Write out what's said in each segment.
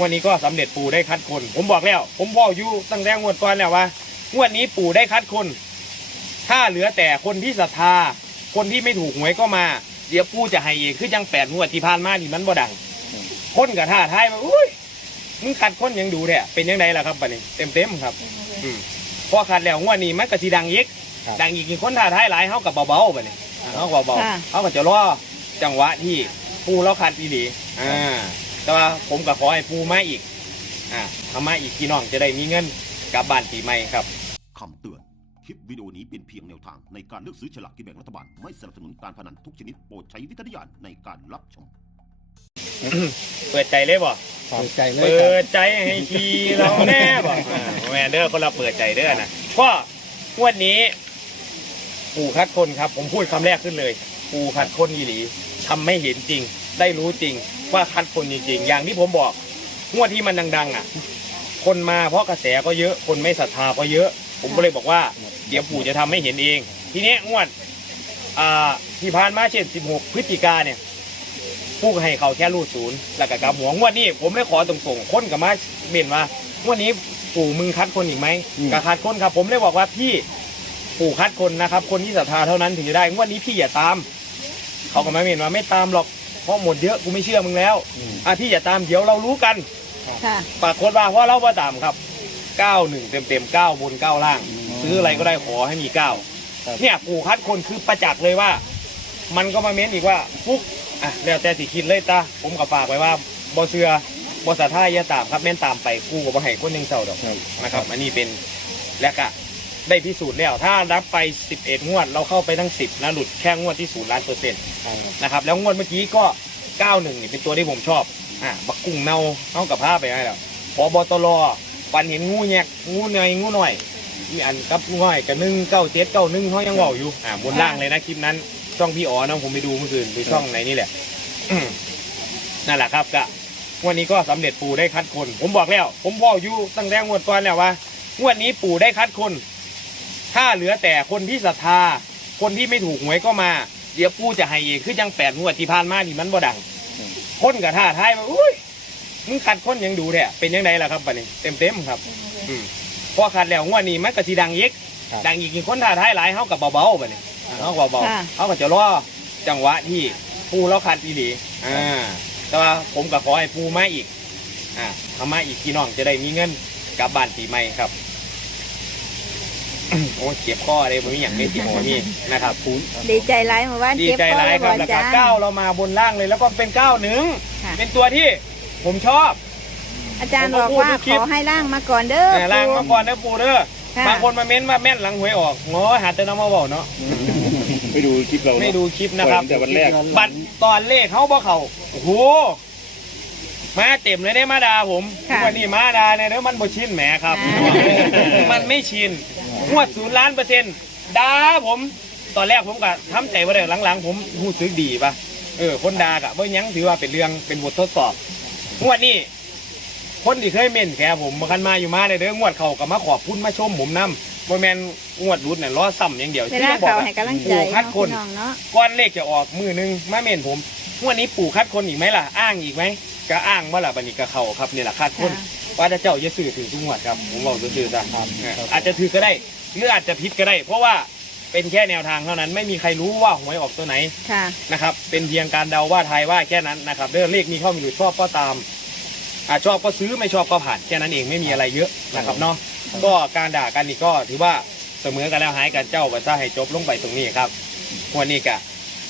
งวดนี้ก็สำเร็จปู่ได้คัดคน ผมบอกแล้ว ผมบอกอยู่ตั้งแต่งวดก่อนแล้วว่างวดนี้ปู่ได้คัดคน ถ้าเหลือแต่คนที่ศรัทธา คนที่ไม่ถูกหวยก็มา เดี๋ยวปู่จะให้เองคือยังแปดงวดที่ผ่านมานี่มันบ่ดังคนกับท่าทายว่าอุ้ยมึงคัดคนยังดูเนี่ยเป็นยังไงล่ะครับบัดนี้เต็มเต็มๆครับอืมพอคัดแล้วงวดนี้มันก็สิดังอีกครับดังอีกมีคนท่าทายหลายเฮากับเบาๆบัดนี้เฮากับเบาค่ะๆเฮาก็จะรอจังหวะที่ปูแล้วคัดอีหลีอ่า แต่ว่าผมก็ขอให้ปูมาอีกอ่าทำมาอีกพี่น้องจะได้มีเงินกลับบ้านปีใหม่ครับ คำเตือน คลิปวิดีโอนี้เป็นเพียงแนวทางในการเลือกซื้อฉลากกินแบ่งรัฐบาล ไม่สนับสนุนการพนันทุกชนิดโปรดใช้วิจารณญาณในการรับชม เปิดใจเลยบ่เปิดใจเลยเปิครับดใจให้ทีเราแน่บ่อ่าแม่นเด้อคนเราเปิดใจเด้อนะก็งวดนี้ ปู่คัดคนครับ ผมพูดคำแรกขึ้นเลย ปู่คัดคนอีหลีทำให้เห็นจริง ได้รู้จริง ว่าคัดคนจริงๆ อย่างที่ผมบอกงวดที่มันดังๆ อะ คนมาเพราะกระแสก็เยอะ คนไม่ศรัทธาก็เยอะ ผมก็เลยบอกว่า เดี๋ยวปู่จะทำให้เห็นเอง ทีนี้งวด อ่าที่ผ่านมาเช่น 16 พฤศจิกาเนี่ยผู้ให้เขาแค่รูดศูนย์แล้วก็กลับหัวงวดนี้ผมเลยขอตรงๆคนกับมาเม่นว่างวดนี้ปู่มึงคัดคนอีกไหมก็คัดคนครับผมเลยบอกว่าพี่ปู่คัดคนนะครับ คนที่ศรัทธาเท่านั้นถึงจะได้งวดนี้พี่อย่าตาม เขาก็มาเม่นว่าไม่ตามหรอกเพ ราะหมดเยอะกูไม่เชื่อมึงแล้วอืมอะพี่อย่าตามเดี๋ยวเรารู้กันค่ะปรากฏว่าเพราะเราว่าตามครับ91เต็มเต็มๆ9บน9ล่าง ซื้ออะไรก็ได้ขอให้มีครับ9เนี่ยปู่คัดคนคือประจักษ์เลยว่า มันก็มาเม้นอีกว่าฟุกอะแล้วแต่สิคิดเลยตาผมก็ฝากไว้ว่าบ่เสือบอสาท่ายอย่าตามครับแม่นตามไปกูก็บ่ให้คนหนึงเศร้าดอกครับนะครับ อันนี้เป็นและก็ ได้พิสูจน์แล้ว ถ้ารับไป 11 งวด เราเข้าไปทั้ง 10 นะหลุดแค่งวดที่ศูนย์ล้านเปอร์เซ็นต์ใช่ครับนะครับแล้วงวดเมื่อกี้ก็ 91นี่เป็นตัวที่ผมชอบอะบักกุ้งเน่าเอากับผ้าไปให้แล้วพอบตรปันเห็นงูแยกงูหน่อยงูหน่อยมีอันกับงูน้อยกับนึ่งเก้าเจ็ดเก้านึ่งเขายังเว่าอยู่อ่าบนล่างเลยนะคลิปนั้น ช่องพี่อ๋อนะผมไปดูเมื่อคืนไปช่องไหนนี่แหละอืมนั่นแหละครับก็งวันนี้ก็สำเร็จปู่ได้คัดคน ผมบอกแล้ว ผมบอกอยู่ตั้งแต่งวดก่อนแล้วว่างวดนี้ปู่ได้คัดคน ถ้าเหลือแต่คนที่ศรัทธา คนที่ไม่ถูกหวยก็มา เดี๋ยวปู่จะให้เองคือยังแปดงวดที่ผ่านมานี่มันบ่ดัง คนกับท่าทายว่าอุ้ยมึงคัดคนยังดูเนี่ยเป็นยังไงล่ะครับบัดนี้เต็มเต็มๆครับอืมพอคัดแล้วงวดนี้มันก็สีดังอีกครับ ดังอีกมีคนท่าทายหลายเขากับเบาๆบัดนี้เขาเบาค่ะ ๆเขาก็จะรอจังหวะที่ปูแล้วคัดอีหลีอ่าแต่ว่าผมก็ขอให้ปูมาอีกอ่าทำมาอีกพี่น้องจะได้มีเงินกลับบ้านปีใหม่ครับ โอ้ยเจ็บข้อเลยผมมีอย่างไม่ติดหัวนี่นะครับคูณดีใจร้ายเมื่อวานดีเจ็บใจคอร้ายเลยครับอาแล้วก็จารย์เก้าเรามาบนล่างเลย แล้วก็เป็นเก้าหนึ่งค่ะเป็นตัวที่ผมชอบ อาจารย์บอกว่าผมก็พูดทุกคลิขปอให้ร่างมาก่อนเด้อแต่ล่างมาก่อนนะปูเด้อค่ะบางคนมาเม้นว่าแม่นหลังหวยออกงอหาแต่น้ำมาบอกเนาะไปดูคลิปเราไม่ดูคลิปนะครับแต่วันแรกบัตรตอนเลขเขาบ่เขาโอ้โหมาเต็มเลยได้มาดาผมค่ะวันนี้มาดาเนี่ยเดี๋ยวมันบ่ชินแหมครับอ่ามันไม่ชิน งวดศูนย์ล้านเปอร์เซ็นต์ดาผมตอนแรกผมก็ทำใจว่าได้หลังๆ ผมรู้สึกดีปะเออคนดากะว่ายังถือว่าเป็นเรื่องเป็นบททดสอบงวดนี้คนที่เคยเม่นแค่ผมมาคันมาอยู่มาในเด้องวดเขาก็มาขอบคุณมาชมผมนำบ่แมนงวดรุดเนี่ยล้อซ้ำอย่างเดียวเวที่ลาเราบอกเขาอะให้กำลังใจปู่คัดคนพี่น้องเนาะก้อนเลขจะออกมือหนึงมาเม่นผมงวดนี้ปู่คัดคนอีกไหมล่ะอ้างอีกไหมก็อ้างว่าล่ะบันนี้ก็เขาครับนี่แหละคัดคนค่ะ ว่าจะเจ้าจะสื่อถึงทุกงวดครับผมบอกสื่อๆซะครับเอออาจจะถือก็ได้หรืออาจจะผิดก็ได้ เพราะว่าเป็นแค่แนวทางเท่านั้นไม่มีใครรู้ว่าหวยออกตัวไหนค่ะ นะครับ เป็นเพียงการเดาว่าทายว่าแค่นั้นนะครับเรื่องเลขมีเข้ามีอยู่ชอบก็ตามอาชอบก็ซื้อไม่ชอบก็ผ่านแค่นั้นเองไม่มีอะไรเยอะนะครับเนาะก็การด่ากันนี่ก็ถือว่าเสมอกันแล้วหายกันเจ้าก็จะให้จบลงไปตรงนี้ครับวันนี้กะ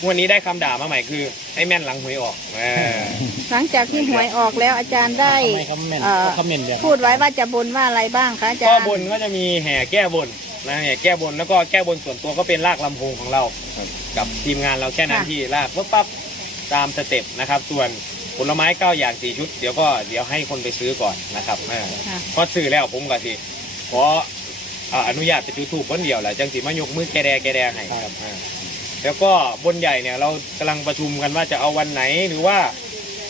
วันนี้ได้คำด่ามาใหม่คือไอ้แม่นหลังหวยออกเออหลังจากที่หวยออกแล้วอาจารย์ได้ทำไมเขาเม่นเอ่อเขาเม่นอย่างพูดไว้ว่าจะบนว่าอะไรบ้างคะอาจารก็ย์บนก็จะมีแห่แก้บนนะแห่แก้บนแล้วก็แก้บนส่วนตัวก็เป็นลากลำโพงของเรา กับทีมงานเราแค่นั้นค่ะที่ลากปุ๊บปั๊บตามสเต็ปนะครับ ส่วนผลไม้เก้าอย่างสี่ชุด เดี๋ยวก็เดี๋ยวให้คนไปซื้อก่อนนะครับเออ ค่ะ พอซื้อแล้วผมก็สิขออ่าอนุญาตไปจุดถูกคนเดียวแหละจังสิมายกมือแกแดแกแดให้ครับเออ แล้วก็บนใหญ่เนี่ยเรากำลังประชุมกันว่าจะเอาวันไหนหรือว่า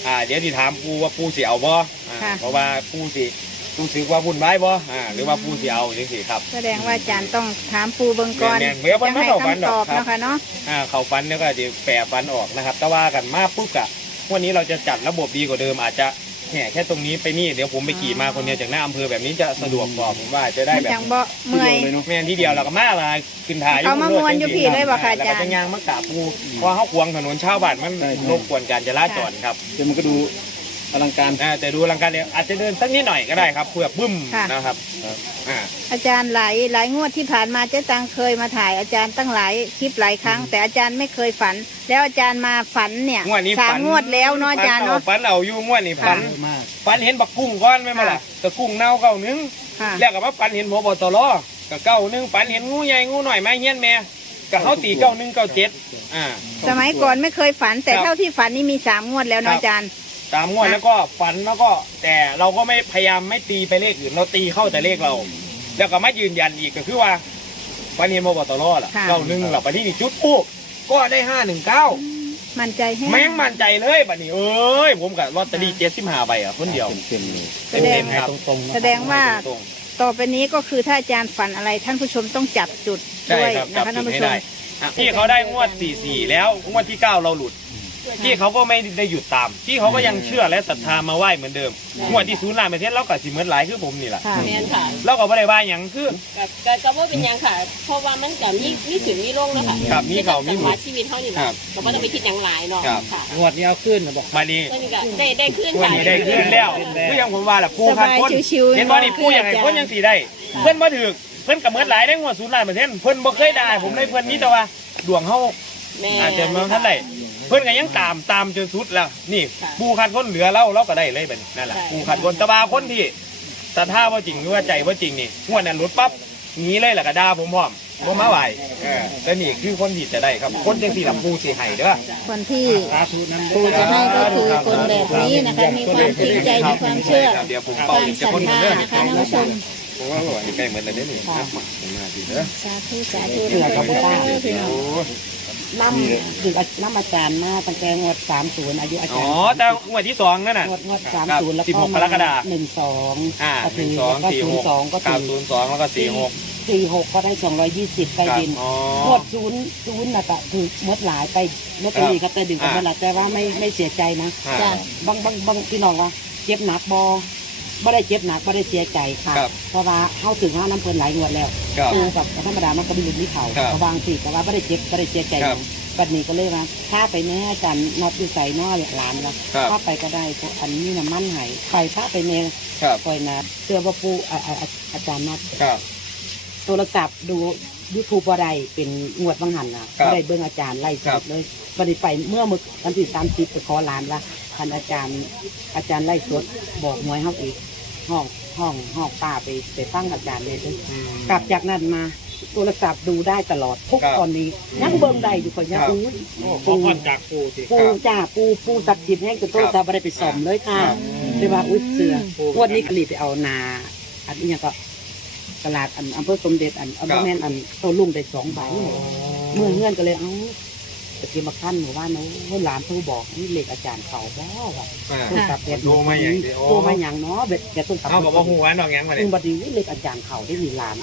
อ่า เดี๋ยวที่ถามปูว่าปูสิเอาบ่อ่าค่ะ เพราะว่าปูสิปูสิว่าบุญไว้บ่อ่าหรือว่าปูสิเอาจังสิครับ แสดงว่าอาจารย์ต้องถามปูเบิงก่อนแม่นๆเดี๋ยวมันจะให้ไม่ตอบกันหรคำตออกบครับเนาะคะเนาะ อ่าเขาฟันแล้วก็จะแปรฟันออกนะครับ แต่ว่ากันมาปุ๊บกะวันนี้เราจะจัดระบบดีกว่าเดิมอาจจะ แห่แค่ตรงนี้ไปนี่เดี๋ยวผมไปขี่มาคนเดียวจากหน้าอำเภอแบบนี้จะสะดวกกว่าผมว่าจะได้มันแบบจังบ่เมื่อยแม่นที่เดียวเราก็มามาขึ้นถ่ายเขามามวนอยู่พี่เลยบ่คะอาจารย์ แล้วก็จะยางมะกะปูเพราะเขาขวางถนนชาวบ้านมันรบกวนการจราจรครับแต่มันก็ดู อลังการ อ่าแต่ดูอลังการเนี่ยอาจจะเดินสักนิดหน่อยก็ได้ครับเพื่อบึ้มค่ะ นะครับอ่าอาจารย์หลายหลายงวดที่ผ่านมาเจ๊ตังเคยมาถ่ายอาจารย์ตั้งหลายคลิปหลายครั้ง แต่อาจารย์ไม่เคยฝัน แล้วอาจารย์มาฝันเนี่ยงวดนี้สามฝันงวดแล้วเนาะอาจารย์เนาะ ฝันเอาอยู่งวดนี้ค่ะฝันมากฝันเห็นบักกุ้งก้อนไหมมาล่ะค่ะกะกุ้งเน่าเก้าหนึง ค่ะแล้วก็มาฝันเห็นพบตรกะเก้าหนึงฝันเห็นงูใหญ่งูหน่อยไม้เงี้ยนแม่กะเขาตีเก้าหนึงเก้าเจ็ดอ่า สมัยก่อนไม่เคยฝัน แต่ครับ เท่าที่ฝันนี่มีสามงวดแล้วครัเนาะบอาจารย์ ตามงวดค่ะแล้วก็ฝันแล้วก็ แต่เราก็ไม่พยายามไม่ตีไปเลขอื่นเราตีเข้าแต่เลขเรา แล้วก็มายืนยันอีกก็คือว่าฝันเห็นพบตรล่ะค่ะ เก้าหนึงเราไปที่นี่จุดปุ๊บก็ได้ห้าหนึ่งเก้ามั่นใจให้แม่งมั่นใจเลยบัดนี้เอ้ยผมกับลอตเตอรี่เจ็ดสิบห้าใบอะคนเดียว เต็มๆเลยแสดงเต็มๆครับตรงๆนะแสดงว่าตรง ต่อไปนี้ก็คือถ้าอาจารย์ฝันอะไรท่านผู้ชมต้องจับจุดๆใช่ด้วยครับนะจับคะจุท่าดนผู้ให้ชม ได้อะพี่เขาได้งวด 44 แล้วงวดที่ 9 เราหลุด พี่เขาก็ไม่ได้หยุดตาม พี่เขาก็ยังเชื่อและศรัทธามาไหว้เหมือนเดิมงวดที่ศูนย์ล้านประเทศเราก็สิเหมือนหลายคือผมนี่แหละค่ะแม่นค่ะเราก็ไม่ได้ว่าอย่างคือ ก็ก็ก็บ่เป็นหยังค่ะ เพราะว่ามันก็มีมีขึ้นมีลงแล้วค่ะครับมีเขามีหมดจังหวะชีวิตเฮานี่แหครัละบก็บ่ต้องไปคิดหยังหลายเนาะครับ ค่ะงวดนี้เอาขึ้นนะบอก มานี้เพิ่นก็ได้ได้ขึ้นงวดค่ะนี้ได้ขึ้นแล้วคือยังผมว่าแหละปูสคันบายคนชิวๆเห็นว่านี่ปูอย่างไรคนยังสีได้ เพื่อนมาถือเพื่อนกับเหมือนหลายได้งวดศูนย์ล้านประเทศเพื่อนบ่เคยได้ผมได้เพื่อนนี้แต่ว่าดวงเขาแม่อาจจะมาท่านไร เพื่อนก็ยังตามตามจนสุดแล้ว นี่ปูคันคนเหลือเราเราก็ได้เลยแบบนี้นั่นแหละปูคันคนแตะบาคนที่ศรัทธาว่าจริงหรือว่าใจว่าจริงนี่งวดนั้นหลุดปั๊บหนีเลยแหละก็ด่าผมพร้อมผมมาไหวเออแต่นี่คือคนที่จะได้ครับ คนจังสี่ลำปูสีไห้เด้อ คนที่สาธุนั้นปูจะให้ก็คือคนแบบนี้นะคะ มีความจริงใจมีความเชื่อ เดี๋ยวผมเป่าการอีกจะศรัทคนหนึ่งธาเด้อ นะคะท่านผู้ชม ผมว่าว่าใกล้เหมือนกันเด้อนี่นะมาดีเด้อสาธุสาธุเด้อพี่น้องน้ำดึกน้ำอาจารย์มาตั้งแต่งวดสามศูนย์อายุอาอ๋จาอรย์แต่งวดที่สองนั่นน่ะงวดงวดสามครับศูนย์แล้ว16ก็กรกฎาคมหนึ่งสองอ่าก็หถืนึ่งอสองก็สี่ศูหนกย์สองก็เก้าถือศูนย์สองแล้วก็สี่หกสี่หกก็ได้สองร้อยยี่สิบใต้ดินอ๋องวดศูนย์ศูนย์น่ะก็ถือหมดหลายไปลอตเตอรี่ครับแต่ดึงกันอ่าหมดหลายแต่ว่าไม่ไม่เสียใจนะอ่าจ้ะบางบางบางพี่น้องว่าเจ็บหนักบอ ไม่ได้เจ็บหนักไม่ได้เสียใจค่ะ ครับเพราะว่าเข้าถึงห้าน้ำเพลินหลายงวดแล้วครับคือกับธรรมดามันก็มีหลุดมีเขาครับเพราะบางสิแต่ว่าไม่ได้เจ็บไม่ได้เสียใจครับปัดนี้ก็เลยว่าถ้าไปแน่จันนอบอยู่ใส่นอหลานละครับถ้าไปก็ได้เพราะอันนี้นะมั่นหายไปพระไปแน่ครับคอยนะเสื้อว่าปูอ่าอ่าอ่าอาจารย์นัดครับ โทรศัพท์ดูยูทูบว่าใดเป็นงวดบางหันนะครัก็บได้เบิ้งอาจารย์ไล่สครัดบ เลยวันนี้ไปเมื่อมึกวันที่สามสิบไปขอหลานว่าท่านอาจารย์อาจารย์ไล่สดบอกหวยเขาอีก ห้องห้องห้องป้าไปไปฟังอาจารย์เลยเด้ออืม กลับจากนั้นมาโทรศัพท์ดูได้ตลอดทุกครับตอนนี้ยังเบิ่งได้อยู่คนยังครับ อู้ขอพรจากปูสิปูจ้าปูปูศักดิ์สิทธิ์ให้กับโทรศัพท์ไม่ได้ไปส่อมเลยค่ะครับเรียกว่าอุ้ยเสือพวดนี้กรีดไปเอานาอันนี้ยังก็ตลาดอันอำเภอสมเด็จอันอำเภอแม่นอันโตลุ่งได้สองใบเมื่อเงื่อนก็เลยเอ้า ตะกี้มาขั้นหมู่บ้านเนาะหลานโทรบอกนี่เลขอาจารย์เขาบ่ว่าอ่าโทรศัพท์เด็ดโทรมาอย่างเดียวโทรมาอย่างเนาะเบ็ดแกต้นศัพท์เอาบอกว่าหัวน้องยังมาเลซึ่ยงบัดนี้เลขอาจารย์เขาได้มีหลาน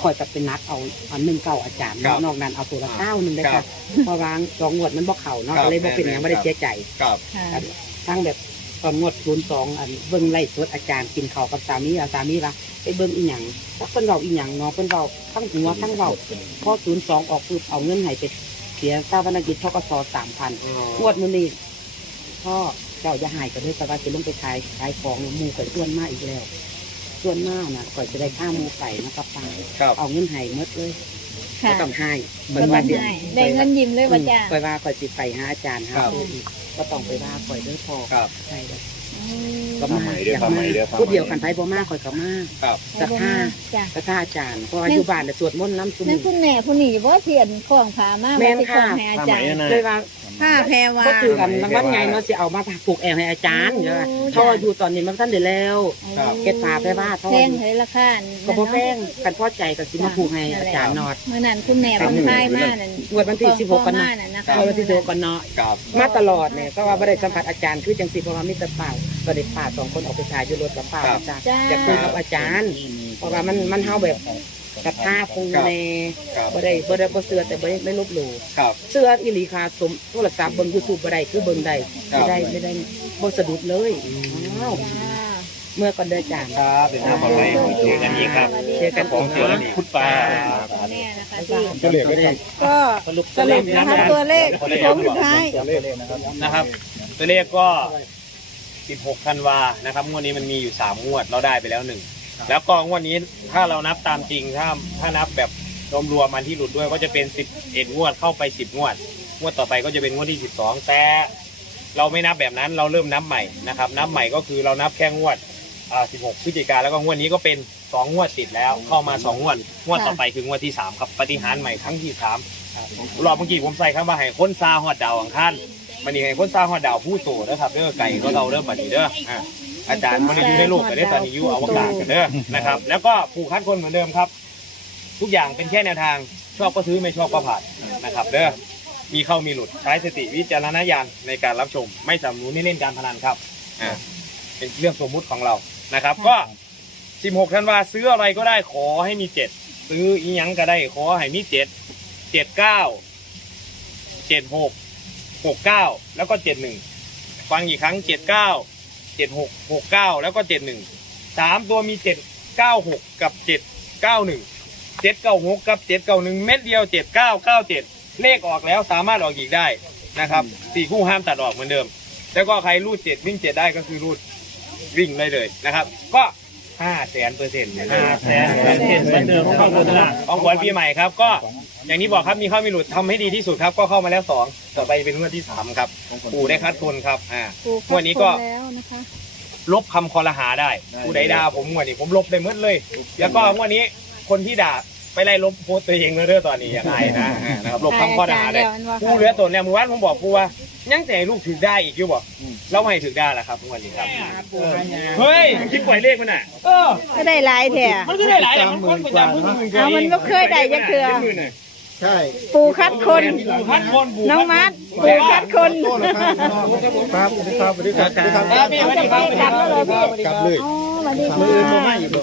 คอยกับเป็นนัดเอาอันหนึ่งเก้าอาจารย์ครับนอกนั้นเอาตัวละเก้าหนึ่งเลยครัค่ะบเพราะวางสองงวดมันบ่เข่าเนาะครับก็เลยบ่เป็นอย่างไม่ได้เสียใจครับค่ะทั้งแบบตอนงวดศูนย์สองอันเบิ้งไล่สดอาจารย์กินข้าวกับสามีอาสามีละไปเบิ้งอีหยังถ้าเพิ่นเว้าอีหยังเนาะเพิ่นเว้าทั้งหัวทั้งเว้าพอศูนย์สองออกปุ๊บเอาเงินให้ไป เสียค่าพนักกิจทกสสามพันงวดมื้อนี้พ่อเจ้าอย่าหายกันเลยแต่ว่าจะลงไปขายขายของหมูก่อยส่วนมากอีกแล้วส่วนมากน่ะก่อยจะได้ค่าหมูไก่นะครับป้าครับเอาเงินให้หมดเลยค่ะก็ต้องให้ก็ต้องให้ได้เงินยิ้มเลยว่าจ้าก่อยว่าก่อยสิไปหาอาจารย์หาครับผู้อีกก็ต้องไปว่าก่อยเด้อพ่อครับ ใช่เลย อืมก็มาอยากมาพูดเดียวกันไพ่บ่มาคอยก็มาครับศรัทธาจ้ะศรัทธาอาจารย์เพราะว่าอยู่บ้านน่ะสวดมนต์น้ำซุมนั่นคุณแม่ผู้นี้บ่เทียนของผามาแม่บ่นสิขอค่ะงให้อาจารย์เลยว่าผ้าแพรวาก็คือกันมันวันไงเนาะสิเอามาผูกแอลให้อาจารย์โอ้เดี๋ยวว่าจ้ะท่ออยู่ตอนนี้มันท่านได้แล้ว ครับ เก็บผ้าไปว่าท่อแพองยู่ เลยราคาก็บ่แพงกันพอใจก็สิมาผูกให้อาจารย์นอด เมื่อนั้นคุณแม่เพิ่นพายมานั่นงวดวันที่16กันพ่อเนาะมานั่นนะคะ เอาวันที่โดกันเนาะ ครับมาตลอดเนี่ยก็ว่าไม่ได้สัมผัสอาจารย์คือจังสิเพราะว่ามิตรเปล่า ก็ได้ป่าสองคนออกไปถ่ายอยู่รถกับเปล่าครับอาจารย์จ้า อยากคุยกับอาจารย์ เพราะว่ามันมันเฮาแบบกับท่าปูครับในครับบ่ได้บ่ได้บ่เสือแต่บ่ได้ไม่ลบหลู่ครับเสืออีหลีค่ะสมโทรศัพท์เบิ่ง YouTube บ่ได้คือเบิ่งได้ครับ ไม่ได้ไม่ได้บ่สะดุดเลยอืมอ๋อเมื่อก่อนเด้อจานครับเป็นหน้าปลอดภัยเจอกันอีกครับเจอกันของเจอกันอีกพุทธปลาแม่นะคะที่จะเหลือไว้ก็สรุปนะคะตัวเลขโค้งสุดท้ายนะครับ ตัวเลขก็ 16ธันวานะครับงวดนี้มันมีอยู่ 3 งวดเราได้ไปแล้วหนึ่งแล้วก็งวดนี้ถ้าเรานับตามจริงถ้าถ้านับแบบรวมๆมันที่หลุดด้วยก็จะเป็น 11 งวดเข้าไป 10 งวด งวดต่อไปก็จะเป็นงวดที่ 12 แต่เราไม่นับแบบนั้นเราเริ่มนับใหม่นะครับนับใหม่ก็คือเรานับแค่งวดอ่า16พฤศจิกาแล้วก็งวดนี้ก็เป็น 2 งวดติดแล้วเข้ามา 2 งวด งวดต่อไปคืองวดที่ 3 ครับปฏิหารย์ใหม่ครั้งที่ 3 รอบเมื่อกี้ผมใส่คำว่าให้ค้นซาหอดดาวอังคาร มันนี่ให้ค้นซาหอดดาวผู้โตนะครับเด้อไก่ก็เราเริ่มบัดนี้เด้ออะอาจารย์มันอยู่ในโลกกันเด้อตอนนี้อยู่อวกาศกันเด้อนะครับ แล้วก็ผูกคัดคนเหมือนเดิมครับ ทุกอย่างเป็นแค่แนวทางชอบก็ซื้อไม่ชอบก็ผ่านนะครับ เด้อมีเข้ามีหลุดใช้สติวิจารณญาณในการรับชม ไม่สำนุนนี่เล่นการพนันครับอ่าเป็นเรื่องสมมุติของเรานะครับ ก็ 16ธันวาซื้ออะไรก็ได้ขอให้มีเจ็ดซื้ออีหยังก็ได้ขอให้มีเจ็ดเจ็ดเก้าเจ็ดหก หกเก้าแล้วก็เจ็ดหนึ่งฟังอีกครั้งเจ็ดเก้าเจ็ดหกหกเก้าแล้วก็เจ็ดหนึ่งสามตัวมีเจ็ดเก้าหกกับเจ็ดเก้าหนึ่งเจ็ดเก้าหกกับเจ็ดเก้าหนึ่งเม็ดเดียวเจ็ดเก้าเก้าเจ็ดเลขออกแล้วสามารถออกอีกได้นะครับสี่คู่ห้ามตัดออกเหมือนเดิม แล้วก็ใครรูดเจ็ดวิ่งเจ็ดได้ก็คือรูดวิ่งได้เลยนะครับ ก็ ห้าแสนเปอร์เซ็นต์ห้าแสนเปอร์เซ็นต์เหมือนเดิมของความตลาดของขวัญปีใหม่ครับก็อย่างนี้บอกครับมีเข้ามีหลุดทำให้ดีที่สุดครับ ก็เข้ามาแล้วสองต่อไปเป็นงวดที่สามครับปู่ได้คัดคนครับอ่าปูคัดงวดนี้ก็คนแล้วนะคะลบคำคอรหาได้ ผู้ใดด่าผมงวดนี้ผมลบได้หมดเลย แล้วก็งวดนี้คนที่ด่า ไปไล่ลบโพสต์ตัวเองเลยเด้อตอนนี้อย่างไรนะอ่านะครับลบคำคอรหาได้ผู้เหลือตนเนี่ยเมื่อวานผมบอกผู้ว่ายังแต่ให้ลูกถือได้อีกอยู่บ่เราไม่ให้ถือได้ละครับทุกวันนี้ครับเฮ้ยคิดปล่อยเลขมันอะเออก็ได้หลายแถะมันก็ได้หลายแหละมันคนประจำผู้หมื่นเอามันก็เคยได้จักเทื่อใช่ปูคัดคนพันคนบูน้องมัดปูคัดคนครับสวัสดีครับสวัสดีครับสวัสดีครับพี่สวัสดีครับกลับแล้วเหรอพี่กลับเลยอ๋อสวัสดีมืออื่นค่ะมาอีกบ่